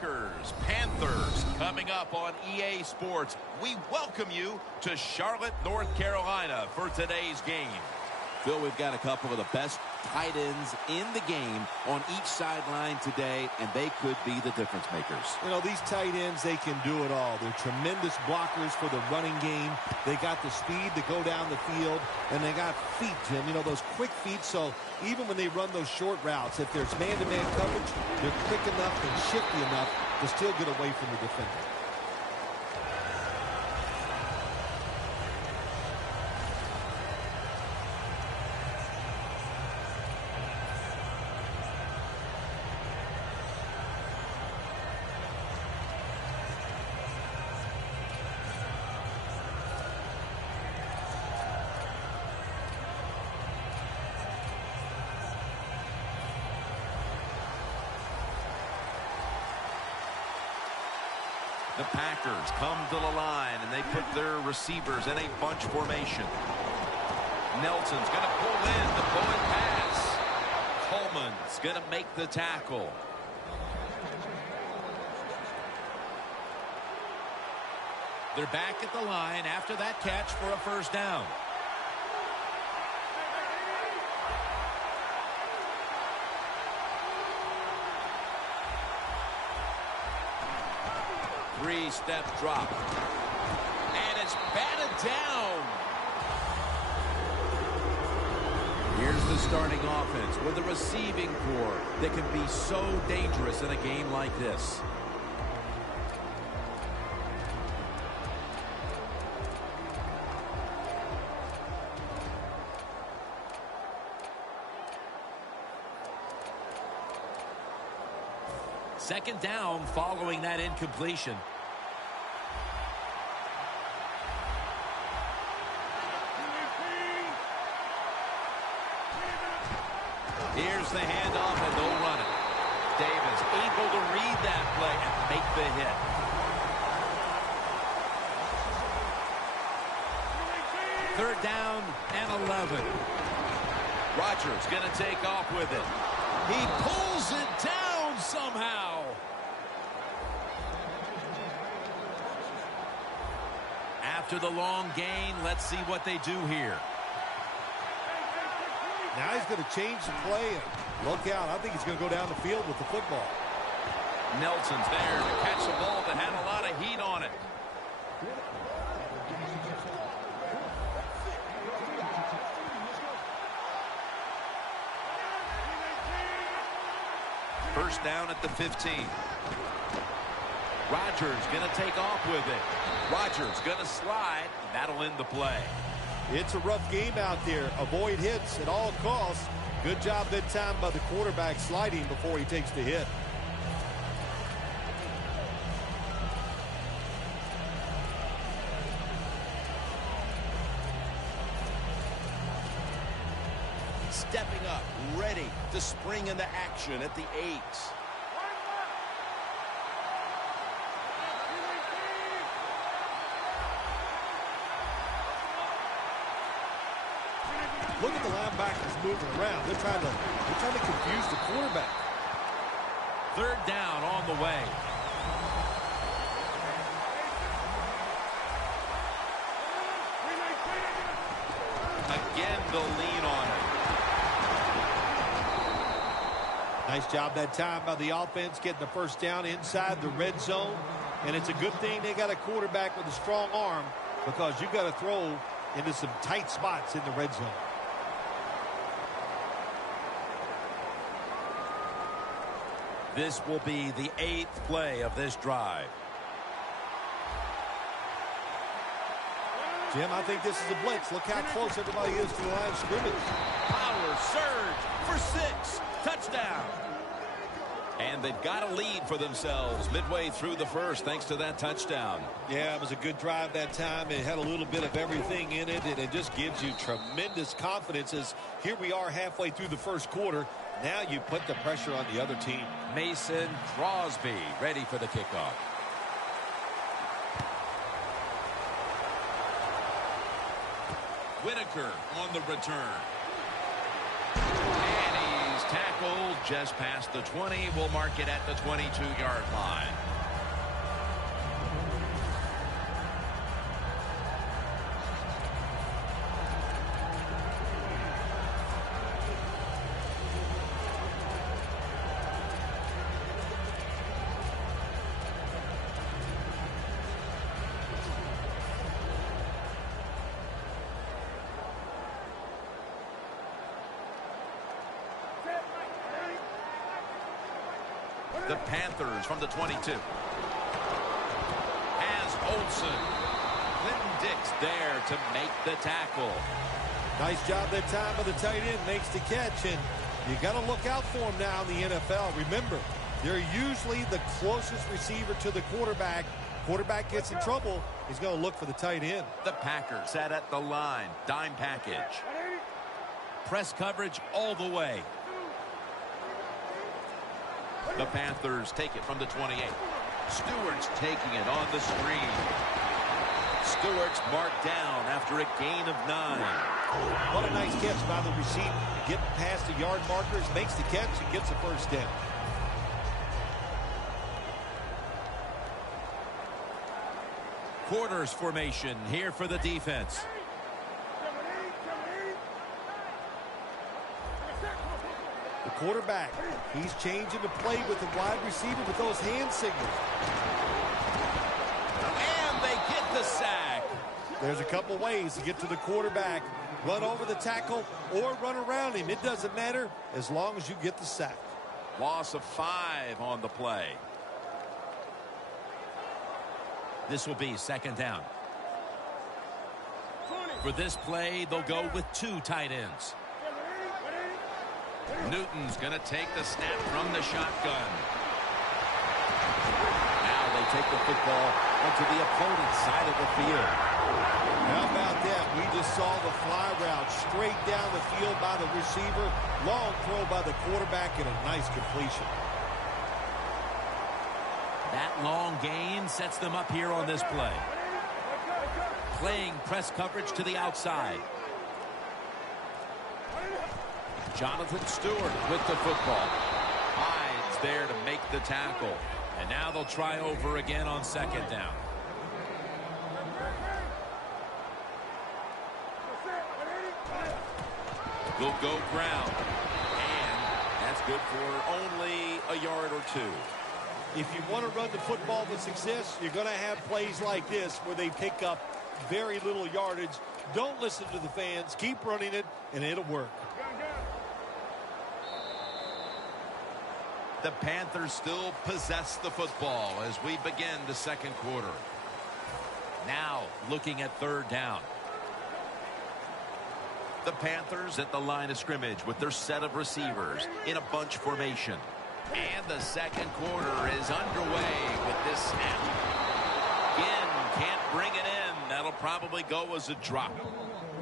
Packers-Panthers coming up on EA Sports. We welcome you to Charlotte, North Carolina for today's game. Phil, we've got a couple of the best tight ends in the game on each sideline today, and they could be the difference makers. You know, these tight ends, they can do it all. They're tremendous blockers for the running game. They got the speed to go down the field, and they got feet, Jim. You know, those quick feet, so even when they run those short routes, if there's man-to-man coverage, they're quick enough and shifty enough to still get away from the defender. The Packers come to the line, and they put their receivers in a bunch formation. Nelson's going to pull in the bullet pass. Coleman's going to make the tackle. They're back at the line after that catch for a first down. Three-step drop. And it's batted down. Here's the starting offense with a receiving core that can be so dangerous in a game like this. Second down following that incompletion. Here's the handoff, and they'll run it. Davis able to read that play and make the hit. Third down and 11. Rodgers going to take off with it. He pulls it down somehow. After the long gain, let's see what they do here. Now he's going to change the play and look out. I think he's going to go down the field with the football. Nelson's there to catch the ball that had a lot of heat on it. First down at the 15. Rodgers going to take off with it. Rodgers going to slide. That'll end the play. It's a rough game out there. Avoid hits at all costs. Good job that time by the quarterback sliding before he takes the hit. Stepping up, ready to spring into action at the 8. Look at the linebackers moving around. They're trying to confuse the quarterback. Third down on the way. Again, the lean on it. Nice job that time by the offense getting the first down inside the red zone. And it's a good thing they got a quarterback with a strong arm, because you've got to throw into some tight spots in the red zone. This will be the 8th play of this drive. Jim, I think this is a blitz. Look how close everybody is to the line of scrimmage. Power surge for 6. Touchdown. And they've got a lead for themselves midway through the first thanks to that touchdown. Yeah, it was a good drive that time. It had a little bit of everything in it, and it just gives you tremendous confidence as here we are halfway through the first quarter. Now you put the pressure on the other team. Mason Crosby ready for the kickoff. Whitaker on the return. And he's tackled just past the 20. We'll mark it at the 22-yard line. The Panthers from the 22. Has Olsen. Clinton Dix there to make the tackle. Nice job that time by the tight end. Makes the catch, and you got to look out for him now in the NFL. Remember, they're usually the closest receiver to the quarterback. Quarterback gets in trouble, he's going to look for the tight end. The Packers set at the line. Dime package. Press coverage all the way. The Panthers take it from the 28. Stewart's taking it on the screen. Stewart's marked down after a gain of 9. What a nice catch by the receiver. Getting past the yard markers, makes the catch, and gets a first down. Quarters formation here for the defense. The quarterback, he's changing the play with the wide receiver with those hand signals. And they get the sack. There's a couple ways to get to the quarterback. Run over the tackle or run around him. It doesn't matter as long as you get the sack. Loss of 5 on the play. This will be second down. For this play, they'll go with 2 tight ends. Newton's going to take the snap from the shotgun. Now they take the football onto the opponent's side of the field. How about that? We just saw the fly route straight down the field by the receiver. Long throw by the quarterback and a nice completion. That long gain sets them up here on this play. Playing press coverage to the outside. Jonathan Stewart with the football. Hyde's there to make the tackle. And now they'll try over again on second down. They'll go ground. And that's good for only a yard or 2. If you want to run the football with success, you're going to have plays like this where they pick up very little yardage. Don't listen to the fans. Keep running it, and it'll work. The Panthers still possess the football as we begin the second quarter. Now looking at third down. The Panthers at the line of scrimmage with their set of receivers in a bunch formation. And the second quarter is underway with this snap. Again, can't bring it in. That'll probably go as a drop.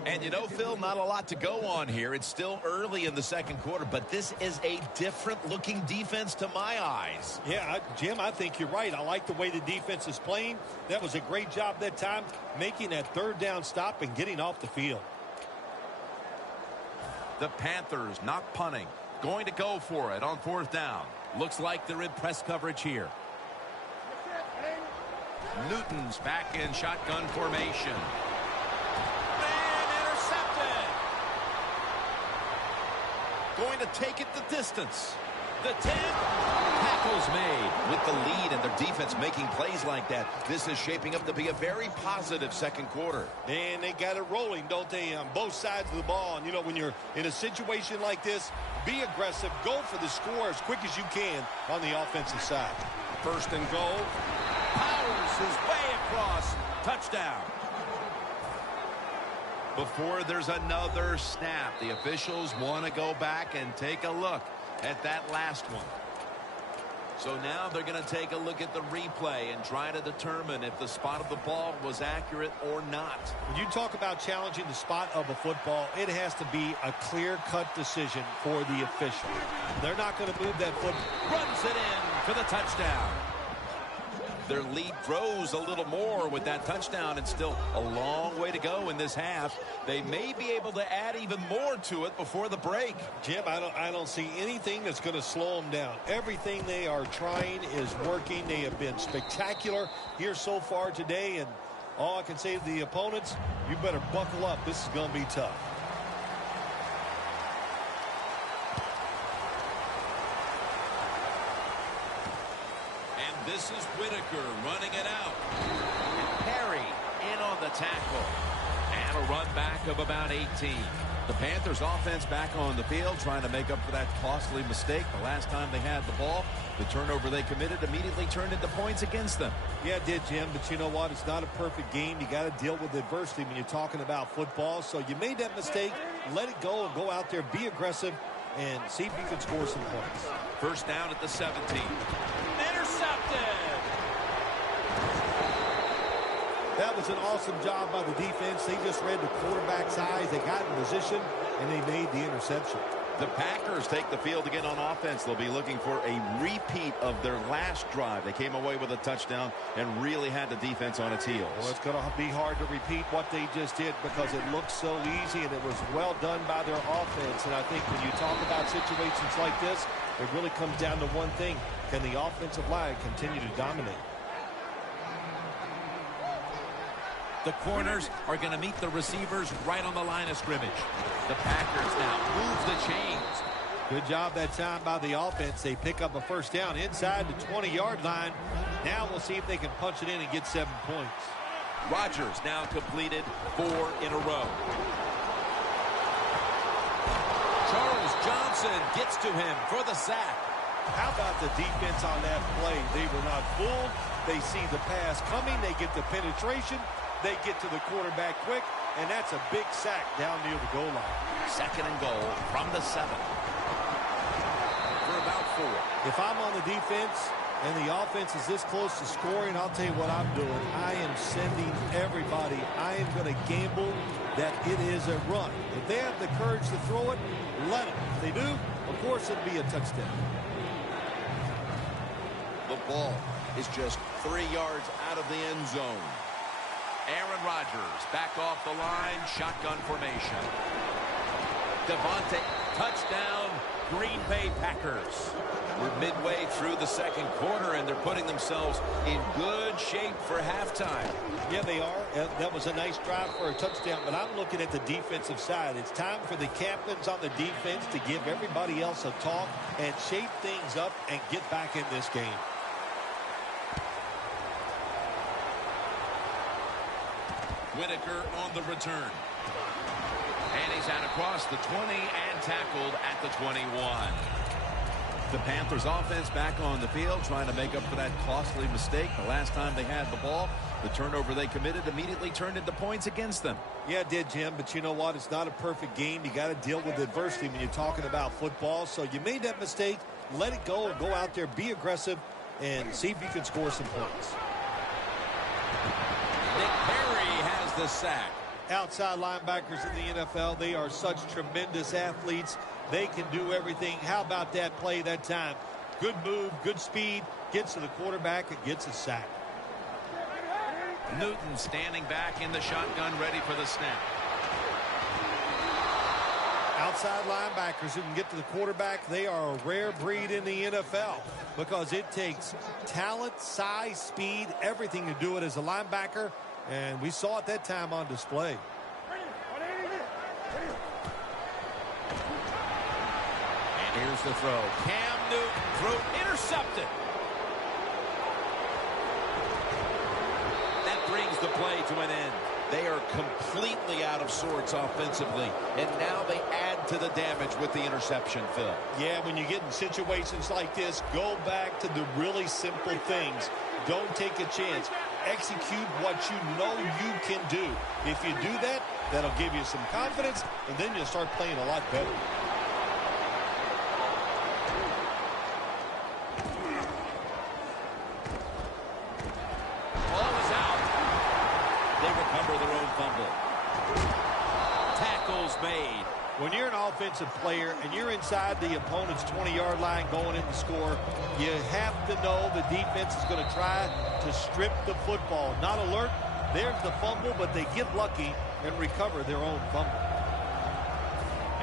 And you know, Phil, not a lot to go on here. It's still early in the second quarter, but this is a different-looking defense to my eyes. Yeah, Jim, I think you're right. I like the way the defense is playing. That was a great job that time, making that third down stop and getting off the field. The Panthers not punting. Going to go for it on fourth down. Looks like they're in press coverage here. Newton's back in shotgun formation. Going to take it the distance. The 10. Tackles made. With the lead and their defense making plays like that, this is shaping up to be a very positive second quarter. And they got it rolling, don't they, on both sides of the ball. And, you know, when you're in a situation like this, be aggressive. Go for the score as quick as you can on the offensive side. First and goal. Powers his way across. Touchdown. Before there's another snap, the officials want to go back and take a look at that last one. So now they're going to take a look at the replay and try to determine if the spot of the ball was accurate or not. When you talk about challenging the spot of a football, it has to be a clear-cut decision for the official. They're not going to move that football. Runs it in for the touchdown. Their lead grows a little more with that touchdown, and still a long way to go in this half. They may be able to add even more to it before the break. Jim, I don't see anything that's going to slow them down. Everything they are trying is working. They have been spectacular here so far today, and all I can say to the opponents, you better buckle up. This is going to be tough. This is Whitaker running it out. And Perry in on the tackle. And a run back of about 18. The Panthers offense back on the field trying to make up for that costly mistake. The last time they had the ball, the turnover they committed immediately turned into points against them. Yeah, it did, Jim, but you know what? It's not a perfect game. You got to deal with adversity when you're talking about football. So you made that mistake. Let it go and go out there, be aggressive, and see if you can score some points. First down at the 17. That was an awesome job by the defense. They just read the quarterback's eyes. They got in position, and they made the interception. The Packers take the field again on offense. They'll be looking for a repeat of their last drive. They came away with a touchdown and really had the defense on its heels. Well, it's going to be hard to repeat what they just did because it looked so easy, and it was well done by their offense. And I think when you talk about situations like this, it really comes down to one thing. Can the offensive line continue to dominate? The corners are going to meet the receivers right on the line of scrimmage. The Packers now move the chains. Good job that time by the offense. They pick up a first down inside the 20-yard line. Now we'll see if they can punch it in and get 7 points. Rodgers now completed 4 in a row. Charles Johnson gets to him for the sack. How about the defense on that play? They were not fooled. They see the pass coming. They get the penetration. They get to the quarterback quick, and that's a big sack down near the goal line. Second and goal from the 7. For about 4. If I'm on the defense and the offense is this close to scoring, I'll tell you what I'm doing. I am sending everybody. I am going to gamble that it is a run. If they have the courage to throw it, let them. If they do, of course it'll be a touchdown. The ball is just 3 yards out of the end zone. Aaron Rodgers back off the line, shotgun formation. Devontae, touchdown, Green Bay Packers. We're midway through the second quarter, and they're putting themselves in good shape for halftime. Yeah, they are. That was a nice drive for a touchdown, but I'm looking at the defensive side. It's time for the captains on the defense to give everybody else a talk and shape things up and get back in this game. Whitaker on the return. And he's out across the 20 and tackled at the 21. The Panthers offense back on the field trying to make up for that costly mistake. The last time they had the ball, the turnover they committed immediately turned into points against them. Yeah, it did, Jim, but you know what? It's not a perfect game. You got to deal with adversity when you're talking about football. So you made that mistake. Let it go and go out there, be aggressive, and see if you can score some points. Nick Perry has the sack. Outside linebackers in the NFL, they are such tremendous athletes. They can do everything. How about that play that time? Good move, good speed, gets to the quarterback and gets a sack. Newton standing back in the shotgun, ready for the snap. Outside linebackers who can get to the quarterback, they are a rare breed in the NFL because it takes talent, size, speed, everything to do it as a linebacker, and we saw it that time on display. And here's the throw. Cam Newton throw intercepted. That brings the play to an end. They are completely out of sorts offensively, and now they add to the damage with the interception, Phil. Yeah, when you get in situations like this, go back to the really simple things. Don't take a chance. Execute what you know you can do. If you do that, that'll give you some confidence, and then you'll start playing a lot better. Ball is out. They recover their own fumble. Tackles made. When you're an offensive player and you're inside the opponent's 20-yard line going in to score, you have to know the defense is going to try to strip the football. Not alert. There's the fumble, but they get lucky and recover their own fumble.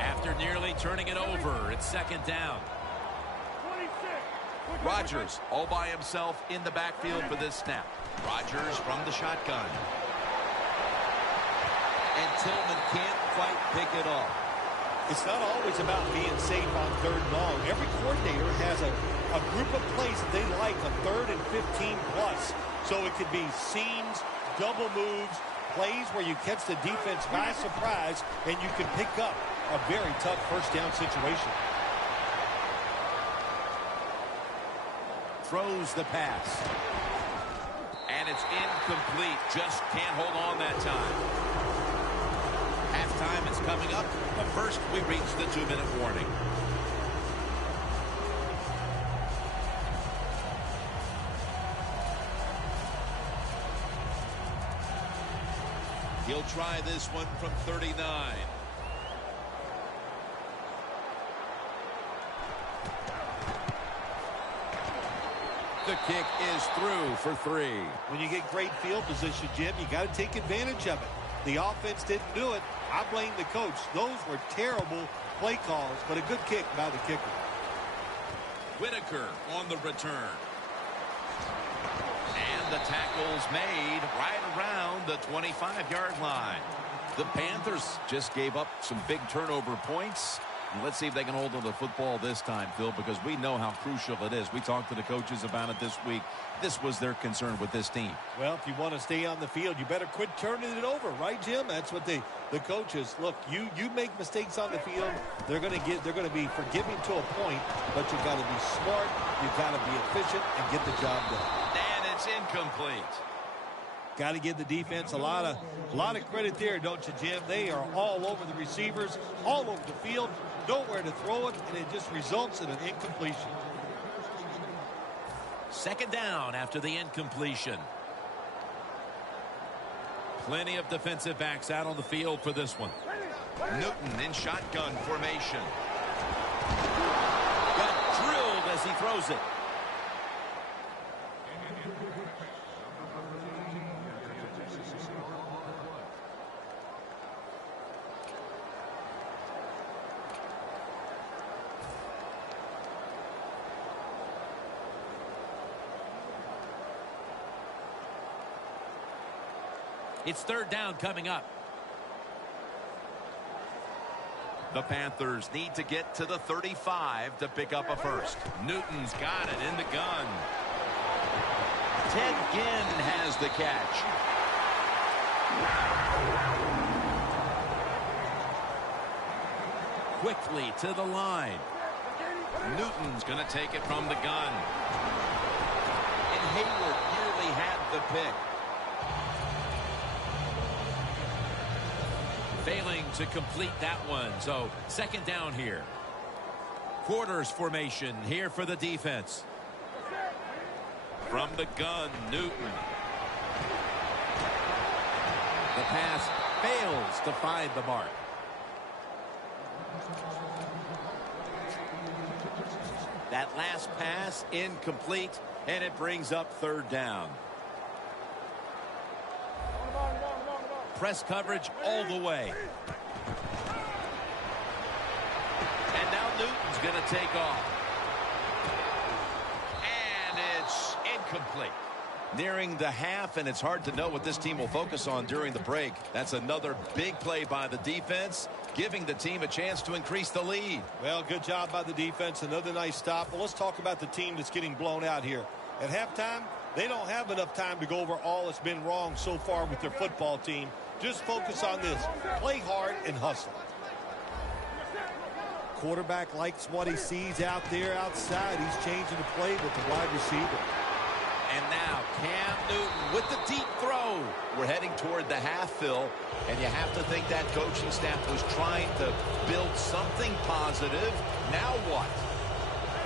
After nearly turning it over, it's second down. Rodgers all by himself in the backfield for this snap. Rodgers from the shotgun. And Tillman can't quite pick it off. It's not always about being safe on third and long. Every coordinator has a group of plays that they like on 3rd and 15 plus. So it could be seams, double moves, plays where you catch the defense by surprise and you can pick up a very tough first down situation. Throws the pass. And it's incomplete. Just can't hold on that time. Halftime is coming up, but first we reach the 2-minute warning. He'll try this one from 39. The kick is through for 3. When you get great field position, Jim, you got to take advantage of it. The offense didn't do it. I blame the coach. Those were terrible play calls, but a good kick by the kicker. Whitaker on the return. And the tackle's made right around the 25-yard line. The Panthers just gave up some big turnover points. And let's see if they can hold on to the football this time, Phil, because we know how crucial it is. We talked to the coaches about it this week. This was their concern with this team. Well, if you want to stay on the field, you better quit turning it over, right, Jim? That's what the coaches look. You make mistakes on the field, they're going to be forgiving to a point, but you got to be smart, you got to be efficient, and get the job done. And it's incomplete. Got to give the defense a lot of credit there, don't you, Jim? They are all over the receivers, all over the field, nowhere to throw it, and it just results in an incompletion. Second down after the incompletion. Plenty of defensive backs out on the field for this one. Newton in shotgun formation. Got drilled as he throws it. It's third down coming up. The Panthers need to get to the 35 to pick up a first. Newton's got it in the gun. Ted Ginn has the catch. Quickly to the line. Newton's going to take it from the gun. And Hayward nearly had the pick. Failing to complete that one, so second down here. Quarters formation here for the defense. From the gun, Newton. The pass fails to find the mark. That last pass incomplete, and it brings up third down. Press coverage all the way. And now Newton's going to take off. And it's incomplete. Nearing the half, and it's hard to know what this team will focus on during the break. That's another big play by the defense, giving the team a chance to increase the lead. Well, good job by the defense. Another nice stop. Well, let's talk about the team that's getting blown out here. At halftime, they don't have enough time to go over all that's been wrong so far with their football team. Just focus on this. Play hard and hustle. Quarterback likes what he sees out there outside. He's changing the play with the wide receiver. And now Cam Newton with the deep throw. We're heading toward the half, Phil, and you have to think that coaching staff was trying to build something positive. Now what?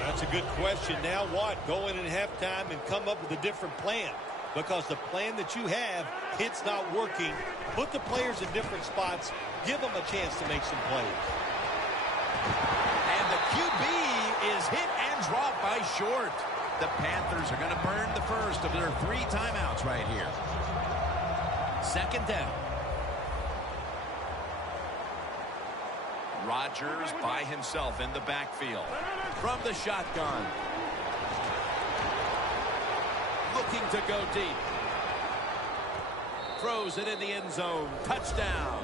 That's a good question. Now what? Go in at halftime and come up with a different plan. Because the plan that you have, it's not working. Put the players in different spots. Give them a chance to make some plays. And the QB is hit and dropped by Short. The Panthers are going to burn the first of their 3 timeouts right here. Second down. Rodgers by himself in the backfield. From the shotgun. Looking to go deep. Throws it in the end zone. Touchdown.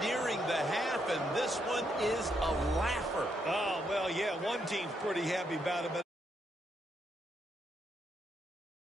Nearing the half, and this one is a laugher. Oh, well, yeah, one team's pretty happy about it, but